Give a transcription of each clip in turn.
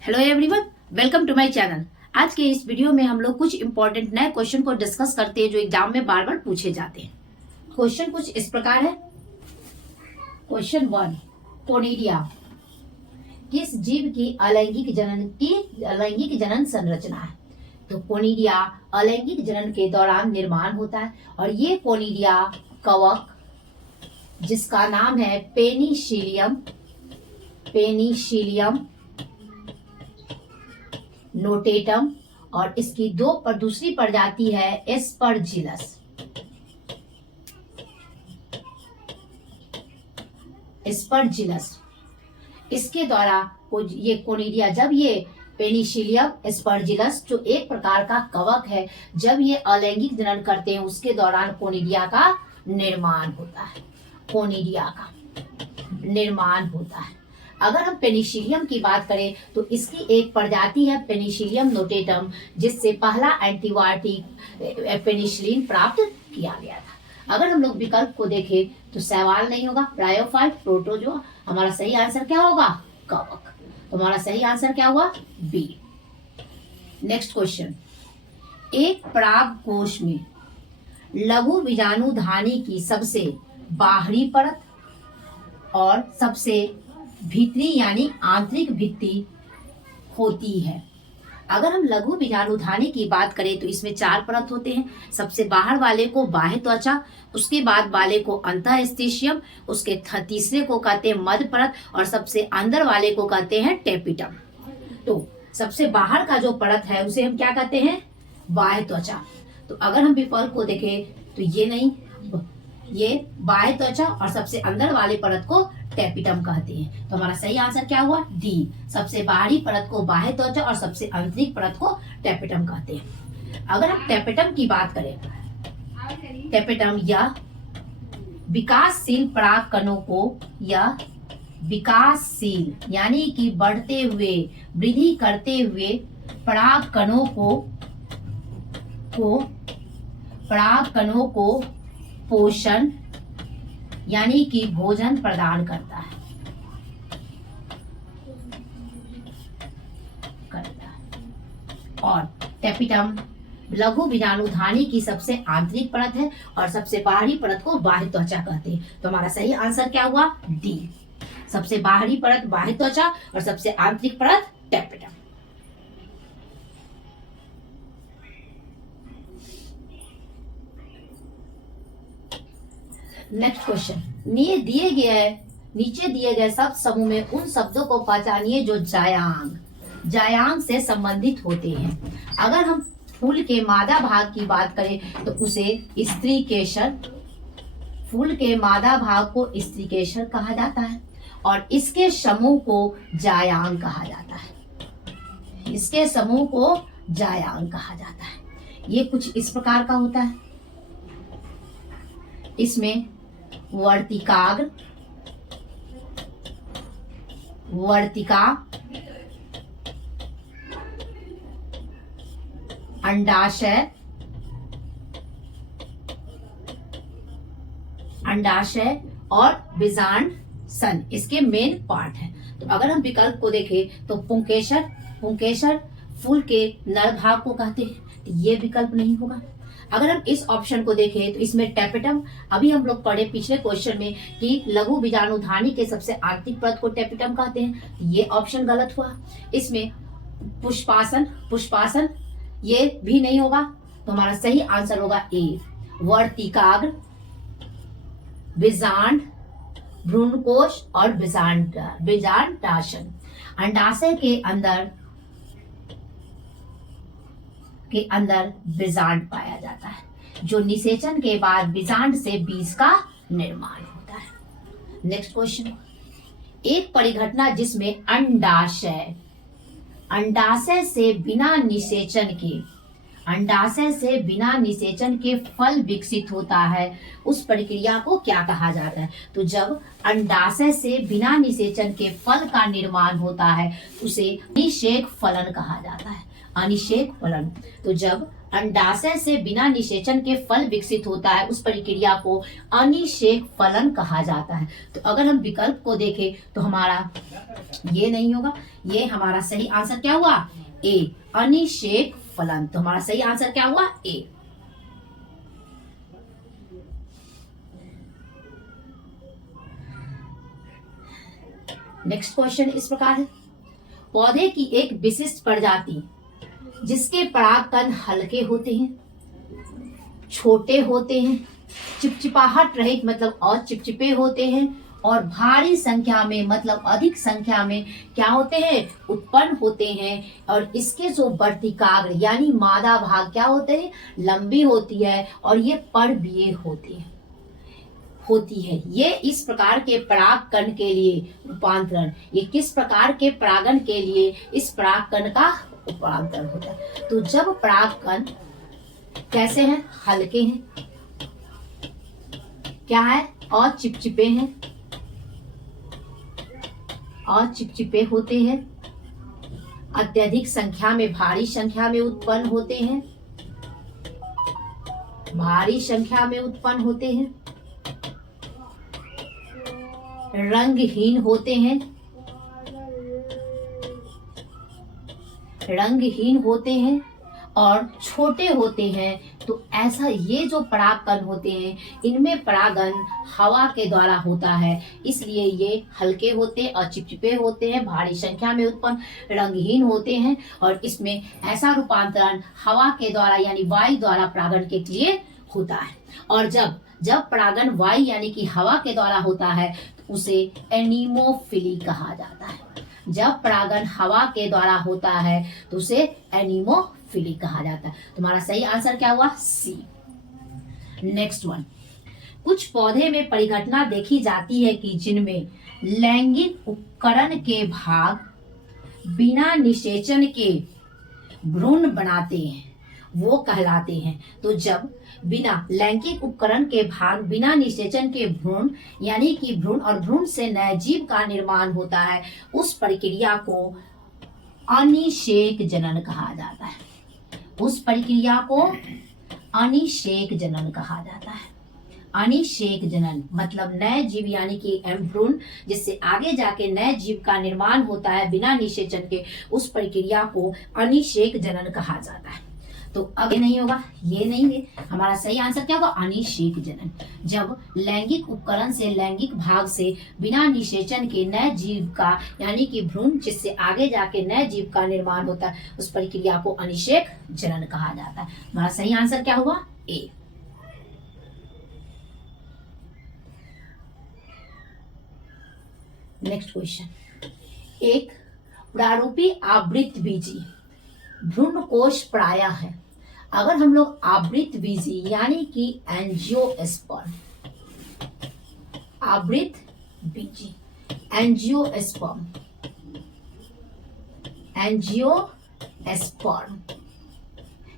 Hello everyone, welcome to my channel. आज के इस वीडियो में हम लोग कुछ इंपॉर्टेंट नए क्वेश्चन को डिस्कस करते हैं जो एग्जाम में बार बार पूछे जाते हैं। क्वेश्चन कुछ इस प्रकार है। क्वेश्चन 1, कोनिडिया किस जीव की अलैंगिक जनन संरचना है? तो कोनिडिया अलैंगिक जनन के दौरान निर्माण होता है और ये कोनिडिया कवक जिसका नाम है पेनिसिलियम नोटेटम और इसकी दूसरी प्रजाति है एस्परजिलस। इसके द्वारा ये कोनिडिया जब ये पेनिसिलियम एस्परजिलस जो एक प्रकार का कवक है, जब ये अलैंगिक जनन करते हैं उसके दौरान कोनिडिया का निर्माण होता है। अगर हम पेनिसिलियम की बात करें तो इसकी एक प्रजाति है पेनिसिलियम नोटेटम जिससे पहला एंटीबायोटिक पेनिसिलिन प्राप्त किया गया था। अगर हम लोग विकल्प को देखें तो सवाल नहीं होगा, ब्रायोफाइट, प्रोटोजोआ। हमारा सही आंसर क्या होगा? कवक। तो हमारा सही आंसर क्या हुआ? बी। नेक्स्ट क्वेश्चन, एक पराग कोश में लघु बीजाणुधानी की सबसे बाहरी परत और सबसे भीतरी यानी आंतरिक भित्ति होती है। अगर हम लघु बीजाणुधानी की बात करें तो इसमें 4 परत होते हैं। सबसे बाहर वाले को बाह्य त्वचा, उसके बाद वाले को अंतःस्थिशियम, उसके तीसरे को कहते हैं मध्य परत और सबसे अंदर वाले को कहते हैं टेपिटम। तो सबसे बाहर का जो परत है उसे हम क्या कहते हैं? बाह्य त्वचा। तो अगर हम विकल्प को देखें तो ये बाह्य त्वचा और सबसे अंदर वाले परत को टेपिटम कहते हैं। तो हमारा सही आंसर क्या हुआ? डी। सबसे बाहरी परत को बाह्य त्वचा और सबसे आंतरिक परत को टेपिटम कहते हैं। अगर हम टेपिटम की बात करें, टेपिटम या विकासशील परागकणों को या विकासशील यानी कि बढ़ते हुए वृद्धि करते हुए परागकणों को पोषण यानी कि भोजन प्रदान करता है। और टेपिटम लघु बीजाणुधानी की सबसे आंतरिक परत है और सबसे बाहरी परत को बाह्य त्वचा कहते हैं। तो हमारा सही आंसर क्या हुआ? डी। सबसे बाहरी परत बाह्य त्वचा और सबसे आंतरिक परत टेपिटम। नेक्स्ट क्वेश्चन, नीचे दिए गए शब्द समूह में उन शब्दों को पहचानिए जो जायांग से संबंधित होते हैं। अगर हम फूल के मादा भाग की बात करें तो उसे स्त्रीकेशर, फूल के मादा भाग को स्त्रीकेशर कहा जाता है और इसके समूह को जायांग कहा जाता है। ये कुछ इस प्रकार का होता है। इसमें वर्तिका, अंडाशय और बीजांड सन इसके मेन पार्ट है। तो अगर हम विकल्प को देखें तो पुंकेसर फूल के नर भाग को कहते हैं, तो ये विकल्प नहीं होगा। अगर हम इस ऑप्शन को देखें तो इसमें टेपिटम, अभी हम लोग पढ़े पिछले क्वेश्चन में कि लघु बीजाणुधानी के सबसे आंतरिक परत को टेपिटम कहते हैं, तो ये ऑप्शन गलत हुआ। इसमें पुष्पासन ये भी नहीं होगा। तो हमारा सही आंसर होगा ए, वर्तिकाग्र, बीजांड, भ्रूणकोश और बीजांडासन। अंडाशय के अंदर बीजांड पाया जाता है, जो निषेचन के बाद बीजांड से बीज का निर्माण होता है। नेक्स्ट क्वेश्चन, एक परिघटना जिसमें अंडाशय से बिना निषेचन के अंडाशय से बिना निषेचन के फल विकसित होता है उस प्रक्रिया को क्या कहा जाता है? तो जब अंडाशय से बिना निषेचन के फल का निर्माण होता है उसे अनिषेक फलन कहा जाता है। अनिषेक फलन। तो जब अंडाशय से बिना निषेचन के फल विकसित होता है उस प्रक्रिया को अनिषेक फलन कहा जाता है। तो अगर हम विकल्प को देखें तो हमारा ये नहीं होगा, ये हमारा सही आंसर क्या हुआ? ए, अनिषेक फलन। तो हमारा सही आंसर क्या हुआ? ए। नेक्स्ट क्वेश्चन इस प्रकार है, पौधे की एक विशिष्ट प्रजाति जिसके परागकण हल्के होते हैं, छोटे होते हैं, चिपचिपाहट रहित मतलब और चिपचिपे होते हैं और भारी संख्या में मतलब अधिक संख्या में क्या होते हैं? उत्पन्न होते हैं। और इसके जो वर्तिकाग्र यानी मादा भाग क्या होते हैं? लंबी होती है और ये परबिए होती है। ये इस प्रकार के परागकण के लिए रूपांतरण, ये किस प्रकार के परागण के लिए इस परागकण का रूपांतरण होता है? तो जब परागकण कैसे हैं? हल्के हैं, क्या है? और चिपचिपे हैं, और चिपचिपे होते हैं, अत्यधिक संख्या में भारी संख्या में उत्पन्न होते हैं, भारी संख्या में उत्पन्न होते हैं, रंगहीन होते हैं, रंगहीन होते हैं और छोटे होते हैं। तो ऐसा ये जो परागकण होते हैं इनमें परागण हवा के द्वारा होता है, इसलिए ये हल्के होते और चिपचिपे होते हैं, भारी संख्या में उत्पन्न, रंगहीन होते हैं और इसमें ऐसा रूपांतरण हवा के द्वारा यानी वायु द्वारा परागण के लिए होता है। और जब परागण वायु यानी कि हवा के द्वारा होता है तो उसे एनीमोफिली कहा जाता है। जब परागण हवा के द्वारा होता है तो उसे एनीमोफिली कहा जाता है। तुम्हारा सही आंसर क्या हुआ? सी। नेक्स्ट वन, कुछ पौधे में परिघटना देखी जाती है कि जिनमें लैंगिक उपकरण के भाग बिना निषेचन के भ्रूण बनाते हैं, वो कहलाते हैं। तो जब बिना लैंगिक उपकरण के भाग बिना निषेचन के भ्रूण यानी कि भ्रूण और भ्रूण से नए जीव का निर्माण होता है उस प्रक्रिया को अनिषेक जनन कहा जाता है। उस प्रक्रिया को अनिषेक जनन कहा जाता है। अनिषेक जनन मतलब नए जीव यानी कि भ्रूण जिससे आगे जाके नए जीव का निर्माण होता है बिना निषेचन के, उस प्रक्रिया को अनिषेक जनन कहा जाता है। तो अब ये नहीं होगा, ये नहीं है। हमारा सही आंसर क्या होगा? अनिषेक जनन। जब लैंगिक उपकरण से लैंगिक भाग से बिना निषेचन के नए जीव का यानी कि भ्रूण जिससे आगे जाके नए जीव का निर्माण होता है उस प्रक्रिया को अनिषेक जनन कहा जाता है। हमारा सही आंसर क्या हुआ? ए। नेक्स्ट क्वेश्चन, एक प्रारूपी आवृत बीजी भ्रूण कोश प्राय है। अगर हम लोग आवृत बीजी यानी कि एंजियोस्पर्म, आवृत बीजी एंजियोस्पर्म, एंजियोस्पर्म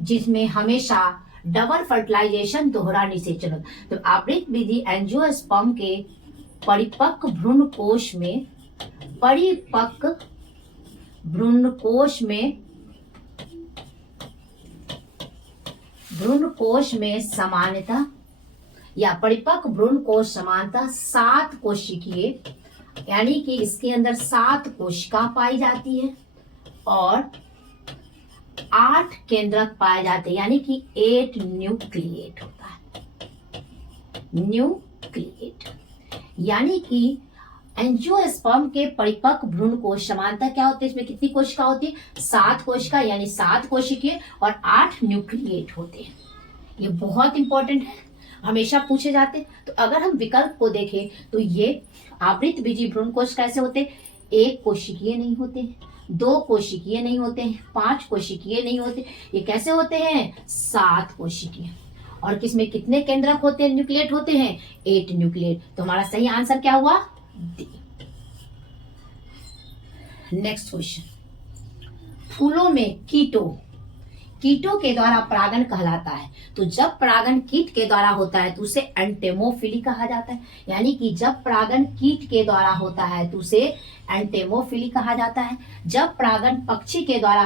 जिसमें हमेशा डबल फर्टिलाइजेशन दोहरा निषेचन होता है। तो आवृत बीजी एंजियोस्पर्म के परिपक्व भ्रूण कोश में, परिपक्व भ्रूण कोश में सामान्यतः या परिपक्व भ्रूण कोश समानतः 7 कोशिकीय यानी कि इसके अंदर 7 कोशिका पाई जाती है और 8 केंद्रक पाए जाते हैं यानी कि 8 न्यूक्लिएट होता है। न्यूक्लिएट यानी कि एंजियोस्पर्म के परिपक्व भ्रूण कोश समानता क्या होती है? इसमें कितनी कोशिका होती है? 7 कोशिका यानी 7 कोशिकीय और 8 न्यूक्लिएट होते हैं। ये बहुत इंपॉर्टेंट है, हमेशा पूछे जाते हैं। तो अगर हम विकल्प को देखें तो ये आवृत बीजी भ्रूण कोश कैसे होते हैं? 1 कोशिकीय नहीं होते हैं, 2 कोशिकीय नहीं होते हैं, 5 कोशिकीय नहीं होते। ये कैसे होते हैं? 7 कोशिकीय। और किसमें कितने केंद्रक होते हैं, न्यूक्लिएट होते हैं? 8 न्यूक्लिएट। तो हमारा सही आंसर क्या हुआ? डी। नेक्स्ट क्वेश्चन, फूलों में कीटों कीटों के द्वारा परागण कहलाता है। तो जब परागण कीट के द्वारा होता है तो उसे एंटेमोफिली कहा जाता है। यानी कि जब परागण कीट के द्वारा होता है तो उसे एंटेमोफिली कहा जाता है। जब परागण पक्षी के द्वारा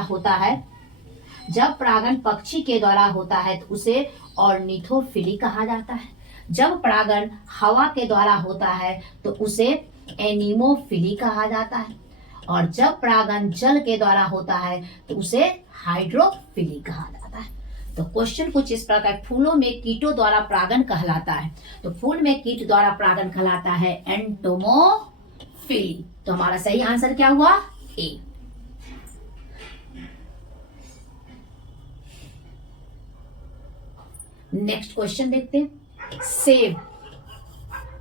होता है तो उसे ऑर्निथोफिली कहा जाता है। जब परागण हवा के द्वारा होता है तो उसे एनीमोफिली कहा जाता है। और जब परागण जल के द्वारा होता है तो उसे हाइड्रोफिली कहा जाता है। तो क्वेश्चन कुछ इस प्रकार, फूलों में कीटों द्वारा परागण कहलाता है। तो फूल में कीट द्वारा परागण कहलाता है एंटोमोफिली। तो हमारा सही आंसर क्या हुआ? ए। नेक्स्ट क्वेश्चन देखते हैं। सेब।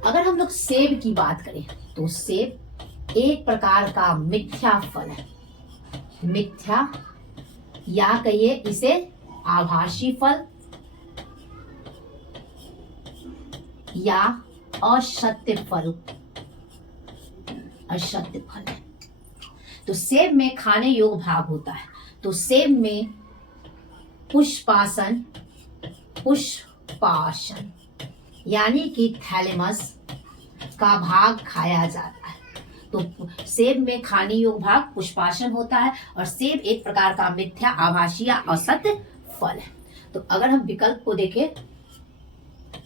अगर हम लोग सेब की बात करें तो सेब एक प्रकार का मिथ्या फल है। मिथ्या या कहिए इसे आभासी फल या असत्य फल है। तो सेब में खाने योग्य भाग होता है। तो सेब में पुष्पासन यानी कि थैलेमस का भाग खाया जाता है। तो सेब में खाने योग्य भाग पुष्पासन होता है और सेब एक प्रकार का मिथ्या, आभासी या असत्य फल है। तो अगर हम विकल्प को देखें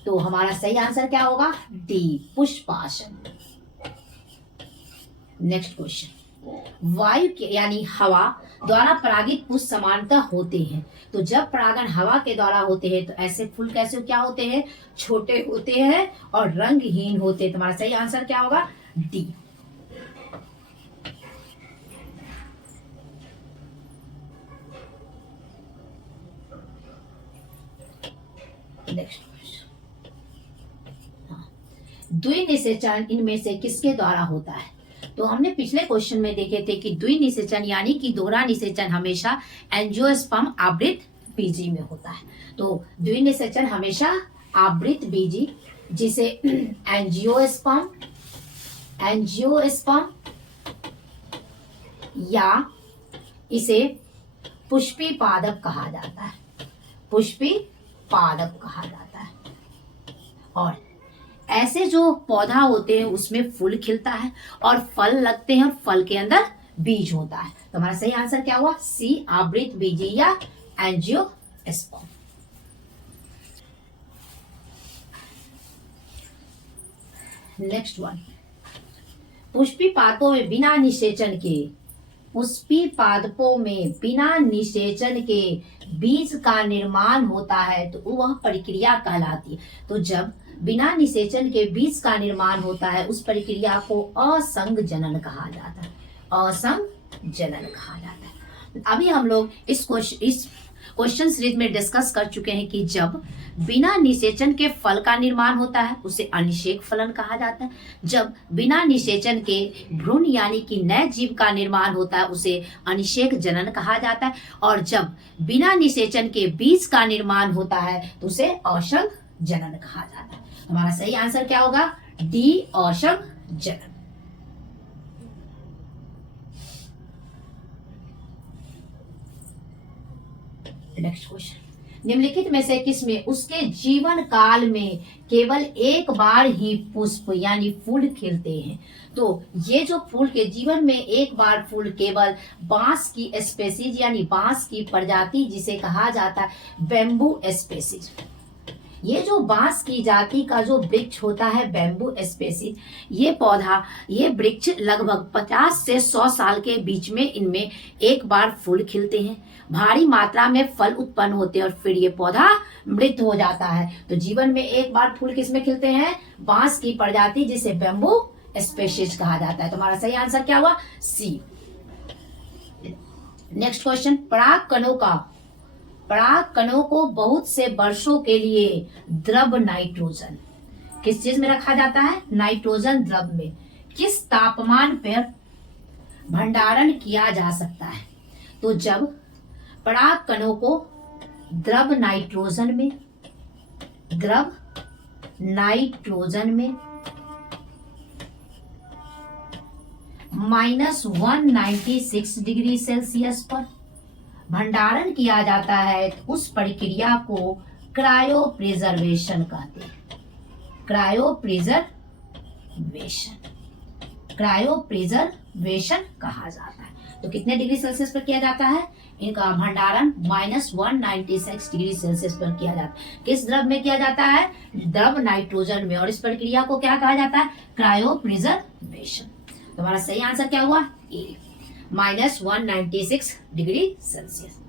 तो हमारा सही आंसर क्या होगा? डी, पुष्पासन। Next question. वायु के यानी हवा द्वारा परागित पुष्प समानतः होते हैं। तो जब परागण हवा के द्वारा होते हैं तो ऐसे फूल कैसे क्या होते हैं? छोटे होते हैं और रंगहीन होते हैं। तुम्हारा सही आंसर क्या होगा? डी। Next question. द्विनिषेचन इनमें से किसके द्वारा होता है? तो हमने पिछले क्वेश्चन में देखे थे कि द्विनिषेचन यानी कि दोहरा निषेचन हमेशा एंजियोस्पर्म आवृत बीजी में होता है। तो द्विनिषेचन हमेशा आवृत बीजी, जिसे एंजियोस्पर्म या इसे पुष्पी पादप कहा जाता है। पुष्पी पादप कहा जाता है। और ऐसे जो पौधा होते हैं उसमें फूल खिलता है और फल लगते हैं और फल के अंदर बीज होता है। तो हमारा सही आंसर क्या हुआ? सी, आवृत बीजी या एंजियोस्पर्म। Next one. पुष्पी पादपों में बिना निषेचन के बीज का निर्माण होता है तो वह प्रक्रिया कहलाती है। तो जब बिना निषेचन के बीज का निर्माण होता है उस प्रक्रिया को असंग जनन कहा जाता है। असंग जनन कहा जाता है। अभी हम लोग इस क्वेश्चन सीरीज में डिस्कस कर चुके हैं कि जब बिना निषेचन के फल का निर्माण होता है उसे अनिषेक फलन कहा जाता है। जब बिना निषेचन के भ्रूण यानी कि नए जीव का निर्माण होता है उसे अनिषेक जनन कहा जाता है। और जब बिना निषेचन के बीज का निर्माण होता है तो उसे असंग जनन कहा जाता है। हमारा सही आंसर क्या होगा? डी, असंग जनन। Next question. निम्नलिखित में से किसमें उसके जीवन काल में केवल एक बार ही पुष्प यानी फूल खिलते हैं? तो ये जो फूल के जीवन में एक बार फूल केवल बांस की स्पेसीज यानी बांस की प्रजाति जिसे कहा जाता है बेम्बू स्पेसीज। ये जो बांस की जाति का जो वृक्ष होता है बेम्बू स्पेसीज, ये वृक्ष लगभग 50 से 100 साल के बीच में इनमें एक बार फूल खिलते हैं। भारी मात्रा में फल उत्पन्न होते हैं और फिर ये पौधा मृत हो जाता है। तो जीवन में एक बार फूल किसमें खिलते हैं? बांस की प्रजाति जिसे बेम्बू स्पेसीज कहा जाता है। तो हमारा सही आंसर क्या हुआ? सी। Next question. पराग कणों को बहुत से वर्षों के लिए द्रव नाइट्रोजन किस चीज में रखा जाता है? नाइट्रोजन द्रव में किस तापमान पर भंडारण किया जा सकता है? तो जब पराग कणों को द्रव नाइट्रोजन में -196 डिग्री सेल्सियस पर भंडारण किया जाता है उस प्रक्रिया को क्रायो प्रिजर्वेशन कहते हैं। क्रायो प्रिजर्वेशन कहा जाता है। तो कितने डिग्री सेल्सियस पर किया जाता है? इनका भंडारण -196 डिग्री सेल्सियस पर किया जाता है। किस द्रव में किया जाता है? द्रव नाइट्रोजन में। और इस प्रक्रिया को क्या कहा जाता है? Cryo preservation. तो हमारा सही आंसर क्या हुआ? ए, -196 डिग्री सेल्सियस।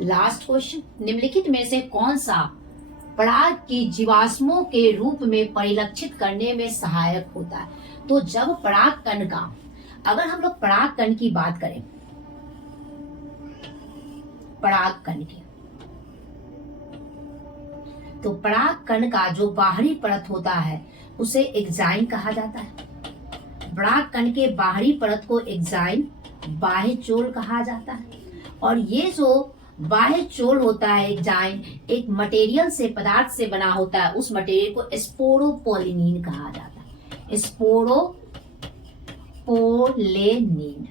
लास्ट क्वेश्चन, निम्नलिखित में से कौन सा पराग की जीवाश्मों के रूप में परिलक्षित करने में सहायक होता है? तो जब पराग कण का, अगर हम लोग पराग कण की बात करें, पराग कण की, तो पराग कण का जो बाहरी परत होता है उसे एक्साइन कहा जाता है। पराग कण के बाहरी परत को एक्साइन, बाह्य चोल कहा जाता है। और ये जो बाह्य चोल होता है एक्साइन, एक मटेरियल से, पदार्थ से बना होता है। उस मटेरियल को स्पोरोपोलिनिन कहा जाता है। स्पोरोपोलेनिन।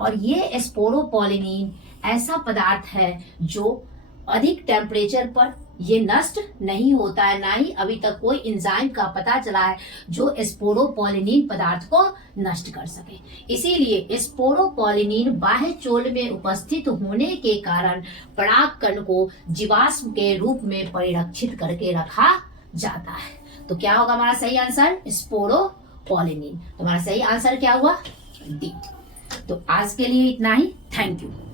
और ये स्पोरोपोलिनिन ऐसा पदार्थ है जो अधिक टेम्परेचर पर ये नष्ट नहीं होता है, ना ही अभी तक कोई एंजाइम का पता चला है जो स्पोरोपोलिनिन पदार्थ को नष्ट कर सके। इसीलिए स्पोरोपोलिनिन बाह्य चोल में उपस्थित होने के कारण पराग कण को जीवाश्म के रूप में परिरक्षित करके रखा जाता है। तो क्या होगा हमारा सही आंसर? स्पोरोपोलिनिन। तो हमारा सही आंसर क्या हुआ? डी। तो आज के लिए इतना ही। Thank you.